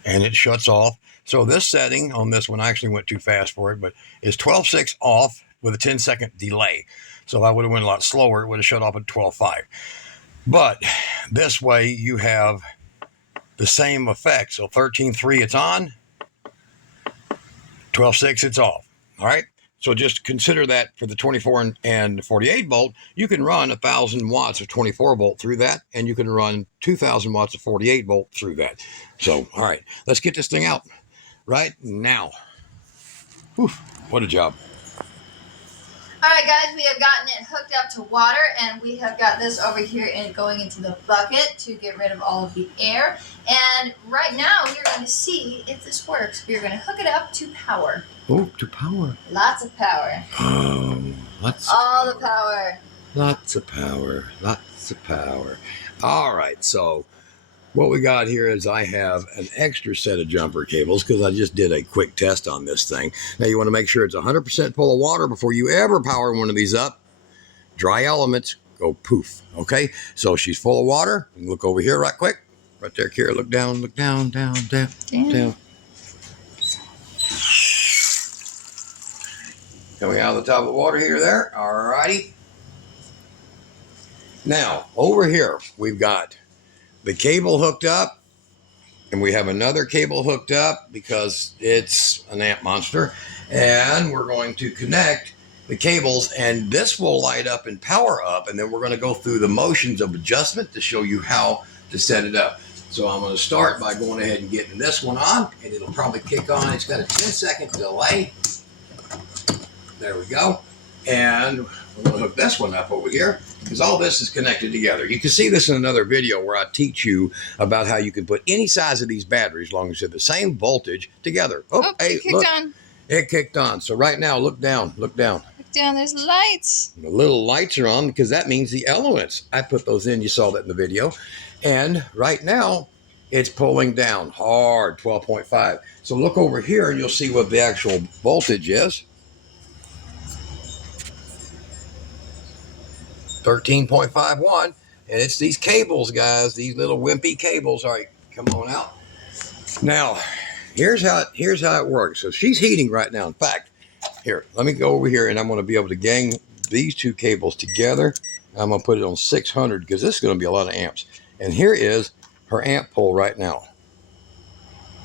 And it shuts off. So this setting on this one, I actually went too fast for it, but is 12.6 off with a 10-second delay. So if I would have went a lot slower, it would have shut off at 12.5. But this way you have the same effect. So 13.3 it's on, 12.6 it's off. All right. So just consider that for the 24 and 48 volt, you can run 1,000 watts of 24 volt through that, and you can run 2,000 watts of 48 volt through that. So, all right, let's get this thing out right now. Whew, what a job. All right, guys, we have gotten it hooked up to water, and we have got this over here and going into the bucket to get rid of all of the air. And right now, we're going to see if this works. We're going to hook it up to power. Oh, to power. Lots of power. Oh, lots. All the power. Lots of power. Lots of power. All right, so what we got here is I have an extra set of jumper cables because I just did a quick test on this thing. Now you want to make sure it's 100% full of water before you ever power one of these up. Dry elements go poof. Okay, so she's full of water. You can look over here right quick. Right there, Kira. Look down, down, down. Coming out of the top of the water here, there. All righty. Now over here we've got the cable hooked up, and we have another cable hooked up because it's an amp monster, and we're going to connect the cables, and this will light up and power up, and then we're going to go through the motions of adjustment to show you how to set it up. So I'm going to start by going ahead and getting this one on, and it'll probably kick on. It's got a 10-second delay. There we go. And we're going to hook this one up over here because all this is connected together. You can see this in another video where I teach you about how you can put any size of these batteries, as long as they're the same voltage, together. Oh, hey, it kicked look. on. It kicked on. So right now, look down. Look down. Look down. There's lights. The little lights are on because that means the elements. I put those in. You saw that in the video. And right now, it's pulling down hard, 12.5. So look over here and you'll see what the actual voltage is. 13.51. And it's these cables, guys. These little wimpy cables. All right, come on out. Now, here's how it works. So she's heating right now. In fact, here, let me go over here and I'm going to be able to gang these two cables together. I'm going to put it on 600 because this is going to be a lot of amps. And here is her amp pull right now.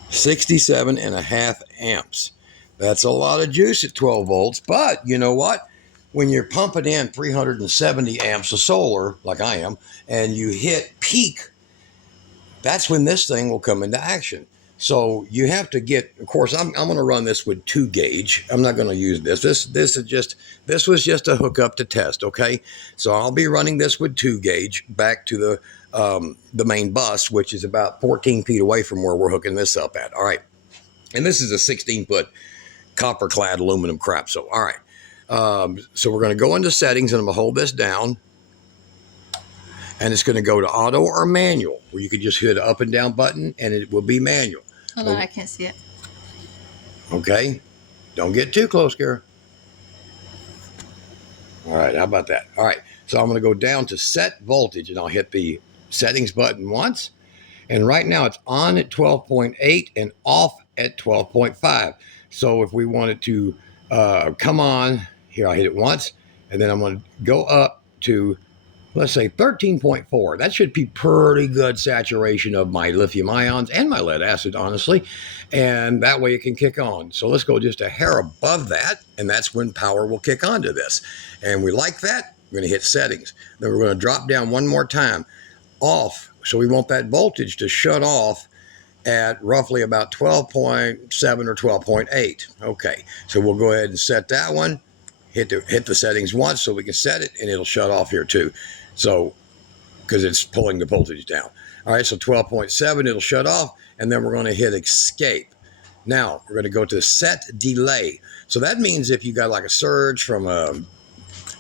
67.5 amps. That's a lot of juice at 12 volts. But you know what? When you're pumping in 370 amps of solar, like I am, and you hit peak, that's when this thing will come into action. So you have to get, of course, I'm going to run this with 2 gauge. I'm not going to use this. This was just a hookup to test, okay? So I'll be running this with 2 gauge back to the main bus, which is about 14 feet away from where we're hooking this up at. All right. And this is a 16-foot copper-clad aluminum crap. So, all right. So we're going to go into settings, and I'm going to hold this down. And it's going to go to auto or manual, where you can just hit an up and down button, and it will be manual. Hold on, I can't see it. Okay. Don't get too close, Kara. All right, how about that? All right, so I'm going to go down to set voltage, and I'll hit the settings button once. And right now it's on at 12.8 and off at 12.5. So if we want it to come on, here I hit it once, and then I'm going to go up to, let's say, 13.4. That should be pretty good saturation of my lithium ions and my lead acid, honestly. And that way it can kick on. So let's go just a hair above that, and that's when power will kick onto this. And we like that. We're going to hit settings. Then we're going to drop down one more time. Off. So we want that voltage to shut off at roughly about 12.7 or 12.8. Okay. So we'll go ahead and set that one. Hit the settings once so we can set it, and it'll shut off here too. So, because it's pulling the voltage down. All right, so 12.7, it'll shut off, and then we're going to hit escape. Now, we're going to go to set delay. So that means if you got like a surge from a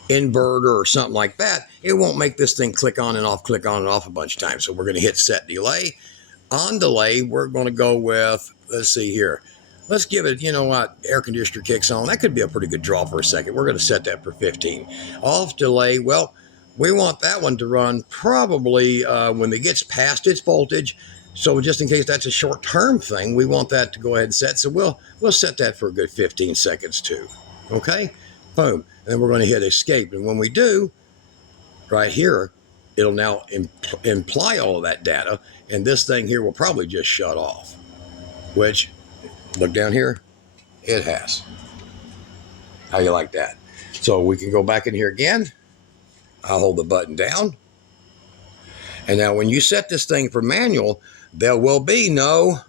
inverter or something like that, it won't make this thing click on and off a bunch of times. So we're going to hit set delay. On delay, we're going to go with, let's see here. Let's give it, you know what, air conditioner kicks on. That could be a pretty good draw for a second. We're going to set that for 15. Off delay, well, we want that one to run probably when it gets past its voltage. So just in case that's a short-term thing, we want that to go ahead and set. So we'll set that for a good 15 seconds too. Okay? Boom. And then we're going to hit escape. And when we do, right here, it'll now imply all of that data. And this thing here will probably just shut off, which, look down here, it has. How you like that? So we can go back in here again. I'll hold the button down. And now when you set this thing for manual, there will be no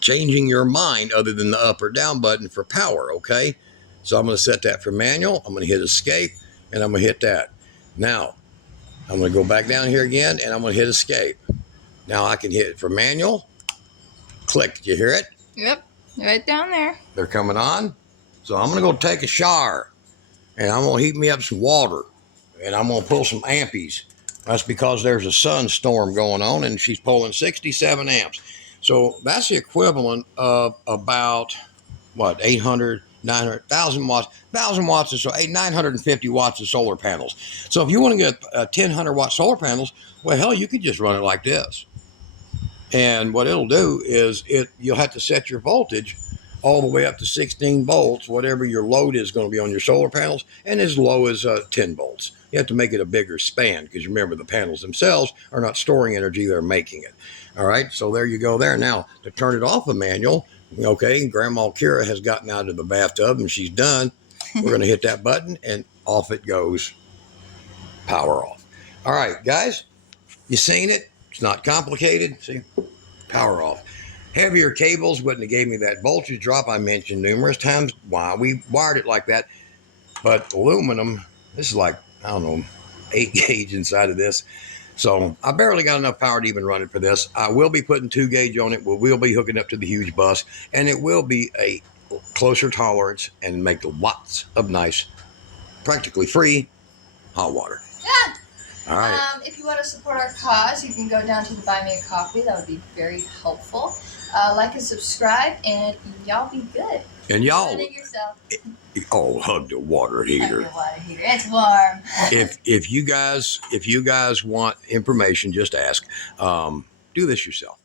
changing your mind other than the up or down button for power, okay? So I'm going to set that for manual. I'm going to hit escape, and I'm going to hit that. Now, I'm going to go back down here again, and I'm going to hit escape. Now I can hit it for manual. Click. Did you hear it? Yep, right down there. They're coming on. So I'm going to go take a shower, and I'm going to heat me up some water, and I'm going to pull some ampies. That's because there's a sunstorm going on, and she's pulling 67 amps. So that's the equivalent of about, what, 800, 900, 1,000 watts. 1,000 watts is so 950 watts of solar panels. So if you want to get 1,000 watt solar panels, well, hell, you could just run it like this. And what it'll do is you'll have to set your voltage all the way up to 16 volts, whatever your load is going to be on your solar panels, and as low as 10 volts. you have to make it a bigger span, because remember, the panels themselves are not storing energy, they're making it. All right, so there you go there. Now, to turn it off a manual, okay, Grandma Kira has gotten out of the bathtub and she's done. We're going to hit that button and off it goes. Power off. All right, guys, you seen it? It's not complicated. See, power off. Heavier cables wouldn't have gave me that voltage drop I mentioned numerous times. Why we wired it like that. But aluminum, this is like, I don't know, 8 gauge inside of this. So I barely got enough power to even run it for this. I will be putting 2 gauge on it. We will be hooking up to the huge bus, and it will be a closer tolerance and make lots of nice, practically free hot water. Yeah. All right. If you want to support our cause, you can go down to the Buy Me a Coffee. That would be very helpful. Like and subscribe, and y'all be good. And y'all, yourself. Hug the water heater. Hug the water heater. It's warm. if you guys want information, just ask. Do this yourself.